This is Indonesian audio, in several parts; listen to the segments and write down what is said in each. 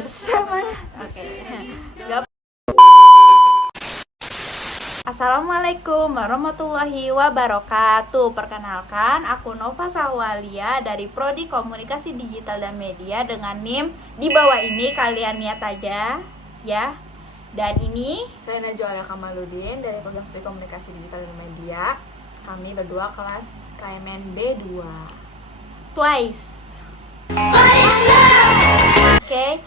bersama. Oke. Gak. Assalamualaikum warahmatullahi wabarakatuh. Perkenalkan, aku Nova Sahwalia dari Prodi Komunikasi Digital dan Media dengan NIM di bawah ini. Kalian lihat aja ya. Dan ini saya Najwa Alia Kamaludin dari Program Studi Komunikasi Digital dan Media. Kami berdua kelas KMN B2. Twice. Oke.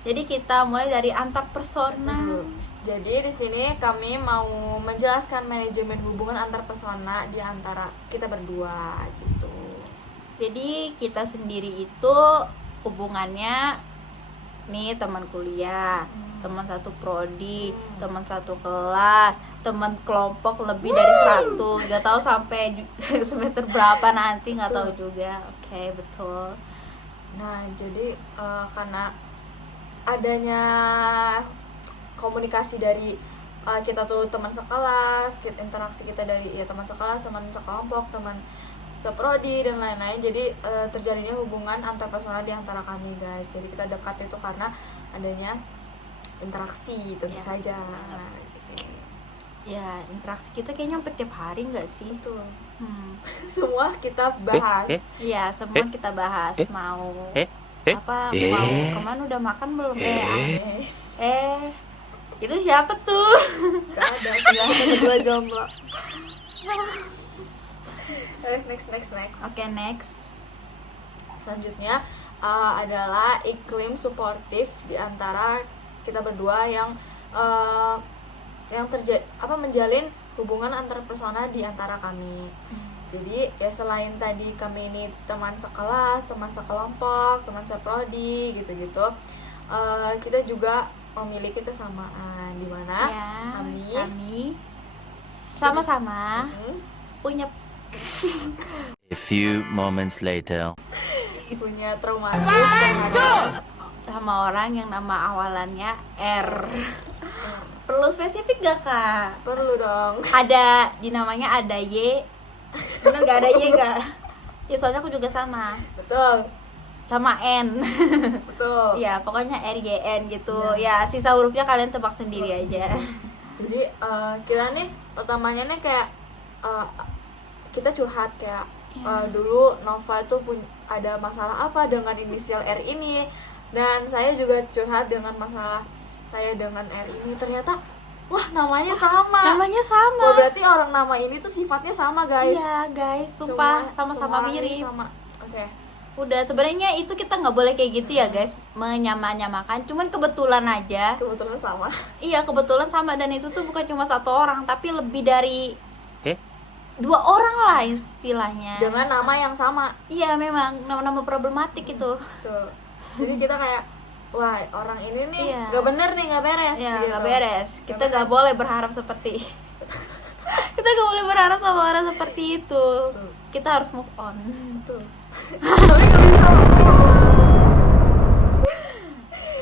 Jadi kita mulai dari antar persona. Jadi di sini kami mau menjelaskan manajemen hubungan antar persona di antara kita berdua gitu. Jadi kita sendiri itu hubungannya nih teman kuliah, teman satu prodi, teman satu kelas, teman kelompok lebih dari 100. Gak tahu sampai semester berapa nanti, nggak tahu juga. Oke, betul. Nah, jadi karena adanya komunikasi dari kita tuh teman sekelas, interaksi kita dari ya teman sekelas, teman sekelompok, teman seprodi dan lain-lain. Jadi terjadinya hubungan antar personal di antara kami, guys. Jadi kita dekat itu karena adanya interaksi tentu saja. Nah, gitu. Ya, interaksi kita kayaknya hampir tiap hari nggak sih? Betul. Semua kita bahas. Iya, semua kita bahas. Mau apa? Mau kemana, udah makan belum? Itu siapa tuh? Gak ada, kita berdua jomblo. Next. Oke, next. Selanjutnya adalah iklim suportif di antara kita berdua yang menjalin hubungan antar persona di antara kami. Jadi ya selain tadi kami ini teman sekelas, teman sekelompok, teman seprodi gitu-gitu, kita juga memiliki kesamaan di mana Ya, kami sama-sama punya A few moments later. punya traumatis terhadap sama orang yang nama awalannya R. Perlu spesifik gak, Kak? perlu dong. Ada di namanya ada Y. Bener gak, ada Y gak? Ya soalnya aku juga sama. Betul. Sama N. Betul. Ya pokoknya RYN gitu. Ya sisa hurufnya kalian tebak sendiri aja. Jadi kita nih pertamanya nih kayak kita curhat kayak dulu Nova itu ada masalah apa dengan inisial R ini, dan saya juga curhat dengan masalah saya dengan R ini. Ternyata wah namanya sama. Namanya sama. Wah, berarti orang nama ini tuh sifatnya sama, guys. Iya guys, sumpah Semua sama-sama orang ini mirip. sama. Oke. Udah, sebenarnya itu kita nggak boleh kayak gitu ya guys, menyamakan. Cuman kebetulan aja. Kebetulan sama. Iya, kebetulan sama, dan itu tuh bukan cuma satu orang, tapi lebih dari 2 orang lah istilahnya. Dengan nama yang sama. Iya, memang nama-nama problematik itu. Tuh. Jadi kita kayak wah, orang ini nih Iya. nggak bener nih, nggak beres. Ya, gitu. nggak beres. Kita Nggak nggak boleh berharap seperti kita nggak boleh berharap sama orang seperti itu. Betul. Kita harus move on. Betul.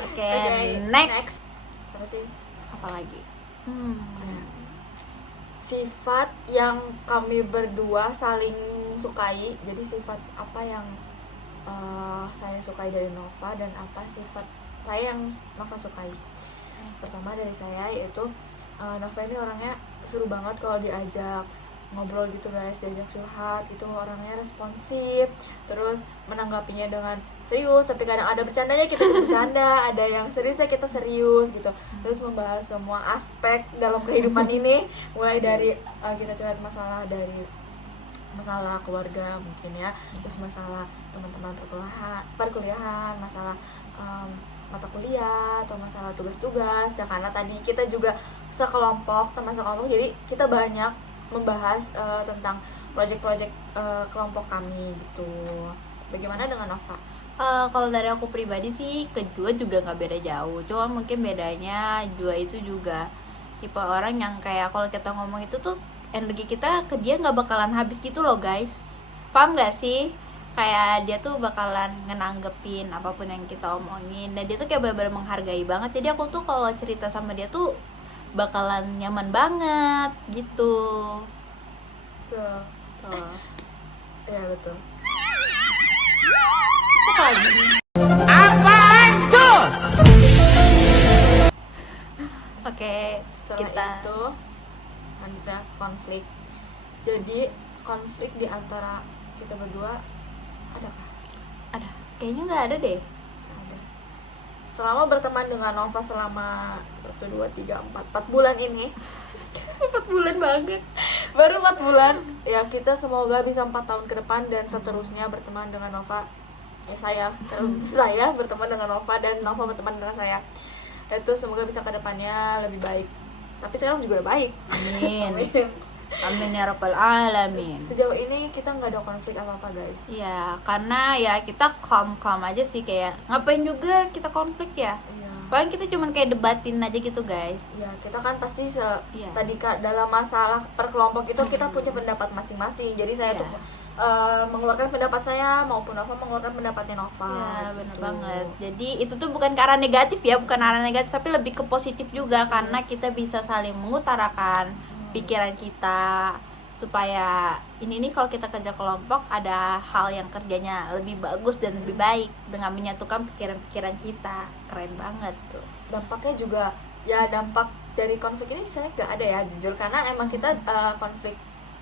Oke, Oke, next. Apa sih? Apa lagi? Sifat yang kami berdua saling sukai. Jadi sifat apa yang saya sukai dari Nova dan apa sifat saya yang Nova sukai. Pertama dari saya yaitu Nova ini orangnya seru banget kalau diajak ngobrol gitu, guys, diajak curhat itu orangnya responsif, terus menanggapinya dengan serius, tapi kadang ada bercandanya kita bercanda, ada yang seriusnya kita serius gitu, terus membahas semua aspek dalam kehidupan ini, mulai dari kita curhat masalah keluarga mungkin ya, terus masalah teman-teman perkuliahan, masalah mata kuliah atau masalah tugas-tugas ya, karena tadi kita juga sekelompok, teman sekelompok, jadi kita banyak membahas tentang project-project kelompok kami gitu. Bagaimana dengan Nova? Kalau dari aku pribadi sih ke Jua juga nggak beda jauh, cuma mungkin bedanya Jua itu juga tipe orang yang kayak kalau kita ngomong itu tuh energi kita ke dia nggak bakalan habis gitu loh, guys. Paham nggak sih? Kayak dia tuh bakalan ngenanggepin apapun yang kita omongin, dan dia tuh kayak benar-benar menghargai banget. Jadi aku tuh kalau cerita sama dia tuh bakalan nyaman banget gitu. Tuh. Iya betul. Apa lagi? Apaan tuh? setelah kita itu lanjutnya konflik. Jadi konflik di antara kita berdua adakah? ada kayaknya nggak ada deh. Nggak ada. Selama berteman dengan Nova selama 1, 2, 3, 4 bulan ini 4 bulan banget. baru 4 bulan ya, kita semoga bisa 4 tahun ke depan dan seterusnya berteman dengan Nova. Ya saya berteman dengan Nova dan Nova berteman dengan saya. Itu semoga bisa ke depannya lebih baik. Tapi sekarang juga udah baik. Amin. Amin. Amin ya rabbal alamin. Sejauh ini kita nggak ada konflik apa-apa guys. Ya karena ya kita calm aja sih, kayak ngapain juga kita konflik ya. Iya. Paling kita cuman kayak debatin aja gitu guys. Ya kita kan pasti Iya. tadi dalam masalah per kelompok itu kita punya pendapat masing-masing. Jadi saya Iya. tuh mengeluarkan pendapat saya maupun Nova mengeluarkan pendapatnya Nova. Ya benar gitu. banget. Jadi itu tuh bukan ke arah negatif ya, bukan arah negatif, tapi lebih ke positif juga karena kita bisa saling mengutarakan pikiran kita, supaya ini nih kalau kita kerja kelompok ada hal yang kerjanya lebih bagus dan lebih baik dengan menyatukan pikiran-pikiran kita. Keren banget tuh. Dampaknya juga ya, dampak dari konflik ini saya nggak ada ya jujur, karena emang kita konflik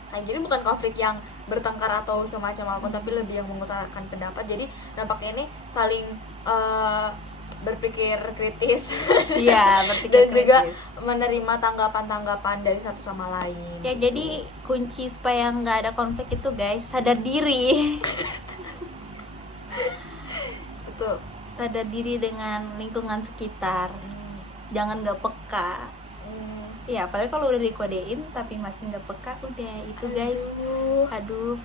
kayak gini bukan konflik yang bertengkar atau semacam apapun, tapi lebih yang mengutarakan pendapat. Jadi dampaknya ini saling berpikir kritis Iya, dan berpikir juga kritis. menerima tanggapan-tanggapan dari satu sama lain. Ya jadi kunci supaya nggak ada konflik itu guys, sadar diri. Betul. Sadar diri dengan lingkungan sekitar. Jangan nggak peka. Ya apalagi kalau udah dikodein tapi masih nggak peka, udah itu guys. Aduh.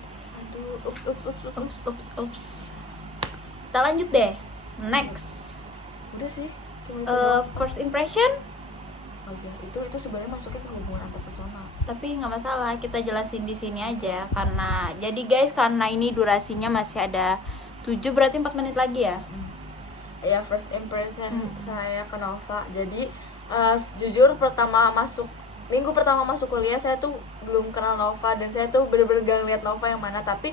Ups. Kita lanjut deh. Next. Udah sih, cuma itu doang. First impression, Oh iya, itu sebenarnya masuknya ke hubungan antar personal. tapi nggak masalah, kita jelasin di sini aja karena jadi guys, karena ini durasinya masih ada 7, berarti 4 menit lagi ya. Ya, first impression Hmm. saya ke Nova. Jadi jujur minggu pertama masuk kuliah saya tuh belum kenal Nova, dan saya tuh bener-bener gak ngeliat Nova yang mana. Tapi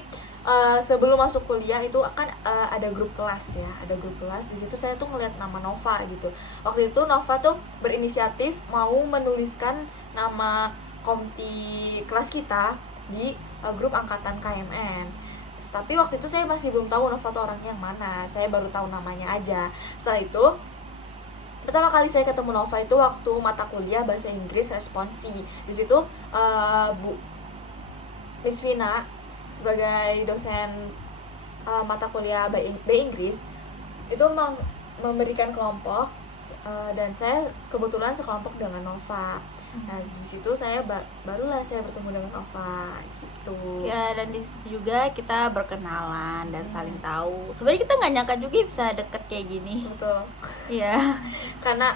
sebelum masuk kuliah itu akan ada grup kelas ya, ada grup kelas. Di situ saya tuh ngeliat nama Nova gitu. Waktu itu Nova tuh berinisiatif mau menuliskan nama komti kelas kita di grup angkatan KMN. Tapi waktu itu saya masih belum tahu Nova tuh orangnya yang mana, saya baru tahu namanya aja. Setelah itu pertama kali saya ketemu Nova itu waktu mata kuliah bahasa Inggris responsi. Di situ Bu Miss Vina sebagai dosen mata kuliah B Inggris itu memberikan kelompok, dan saya kebetulan sekelompok dengan Nova. Nah di situ saya barulah saya bertemu dengan Nova gitu. Ya dan di situ juga kita berkenalan dan saling tahu. Sebenarnya kita nggak nyangka juga bisa deket kayak gini. Betul. Iya. Karena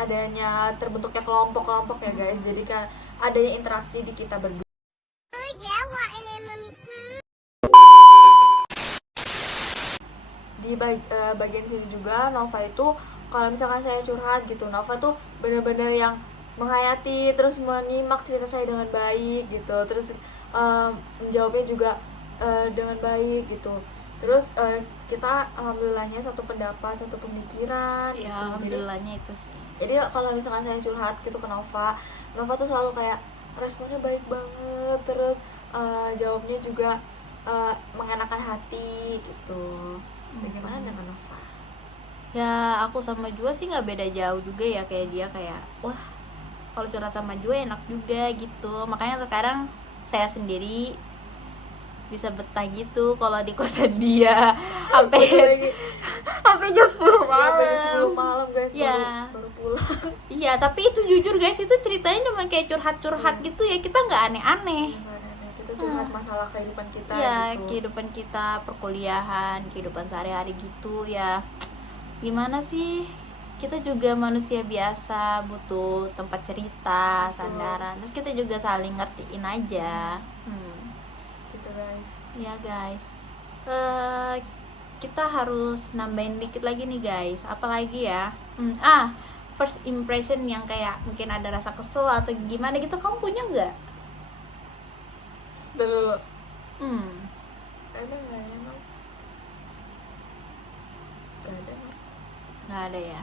adanya terbentuknya kelompok-kelompok ya guys. Jadi kan adanya interaksi di kita berdua. Di bagian sini juga Nova itu kalau misalkan saya curhat gitu, Nova tuh bener-bener yang menghayati, terus menyimak cerita saya dengan baik gitu, terus menjawabnya juga dengan baik gitu. Terus kita alhamdulillahnya satu pendapat, satu pemikiran Ya gitu. alhamdulillahnya itu sih. Jadi kalau misalkan saya curhat gitu ke Nova tuh selalu kayak responnya baik banget, terus jawabnya juga mengenakan hati gitu. Bagaimana dengan Nova? Ya aku sama Jua sih nggak beda jauh juga ya, kayak dia kayak wah kalau curhat sama Jua enak juga gitu. Makanya sekarang saya sendiri bisa betah gitu kalau di kosan dia sampai jam 10 malam. Malam guys, Ya. baru pulang. Iya, tapi itu jujur guys, itu ceritanya cuma kayak curhat-curhat gitu ya, kita nggak aneh-aneh. Kita curhat masalah kehidupan kita Ya, gitu. kehidupan kita, perkuliahan, kehidupan sehari-hari gitu ya. Gimana sih? Kita juga manusia biasa, butuh tempat cerita, sandaran. Terus kita juga saling ngertiin aja. Gitu guys. Ya guys. Kita harus nambahin dikit lagi nih guys. Apalagi ya? First impression yang kayak mungkin ada rasa kesel atau gimana gitu, kamu punya nggak? Dulu. Ada nggak ya? Mam? Nggak ada. Mam. Nggak ada ya.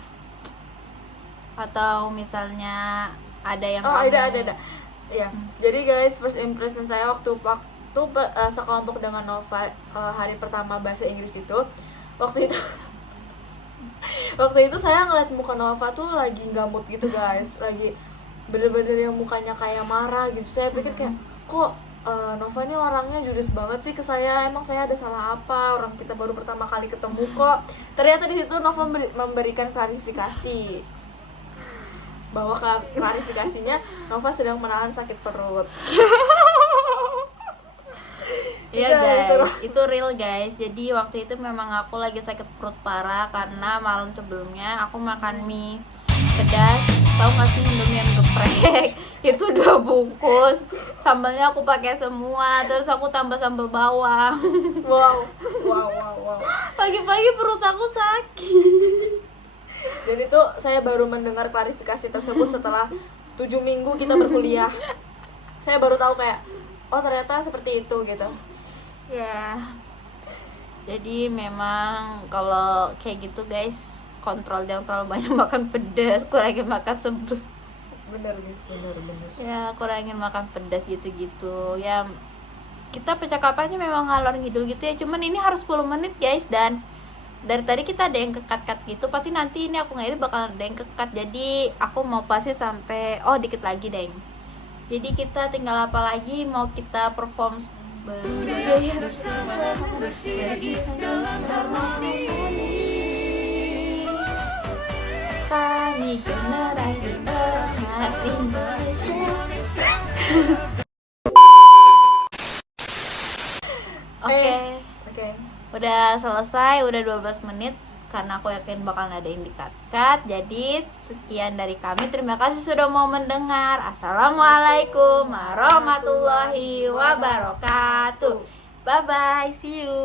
atau misalnya ada yang Oh, kamu ada. Ya, jadi guys, first impression saya waktu sekelompok dengan Nova hari pertama bahasa Inggris itu, waktu itu waktu itu saya ngeliat muka Nova tuh lagi nggak mood gitu guys, lagi bener-bener yang mukanya kayak marah gitu. Saya pikir kayak, kok Nova ini orangnya judes banget sih ke saya, emang saya ada salah apa, orang kita baru pertama kali ketemu kok. Ternyata di situ Nova memberikan klarifikasi bahwa klarifikasinya Nova sedang menahan sakit perut. Iya Udah, guys, itu real guys. Jadi waktu itu memang aku lagi sakit perut parah karena malam sebelumnya aku makan mie pedas. Tahu nggak sih Indomie yang geprek? Itu 2 bungkus. Sambalnya aku pakai semua, terus aku tambah sambal bawang. Wow. Pagi-pagi perut aku sakit. Dan itu saya baru mendengar klarifikasi tersebut setelah 7 minggu kita berkuliah. Saya baru tahu kayak, oh ternyata seperti itu gitu. Ya. Jadi memang kalau kayak gitu guys, kontrol jangan terlalu banyak makan pedas, kurangin makan sebel. Bener guys, bener. Ya, kurangin makan pedas gitu-gitu. Ya kita percakapannya memang ngalor ngidul gitu ya, cuman ini harus 10 menit guys, dan dari tadi kita ada yang kekat-kat gitu, pasti nanti ini aku ngedit bakal ada yang kekat, jadi aku mau pasti sampai dikit lagi deng. Jadi kita tinggal apa lagi, mau kita perform kami generasi emas Indonesia. Oke. Udah selesai, udah 12 menit karena aku yakin bakal ada yang di-cut. Jadi sekian dari kami, terima kasih sudah mau mendengar. Assalamualaikum warahmatullahi wabarakatuh. Bye bye, see you.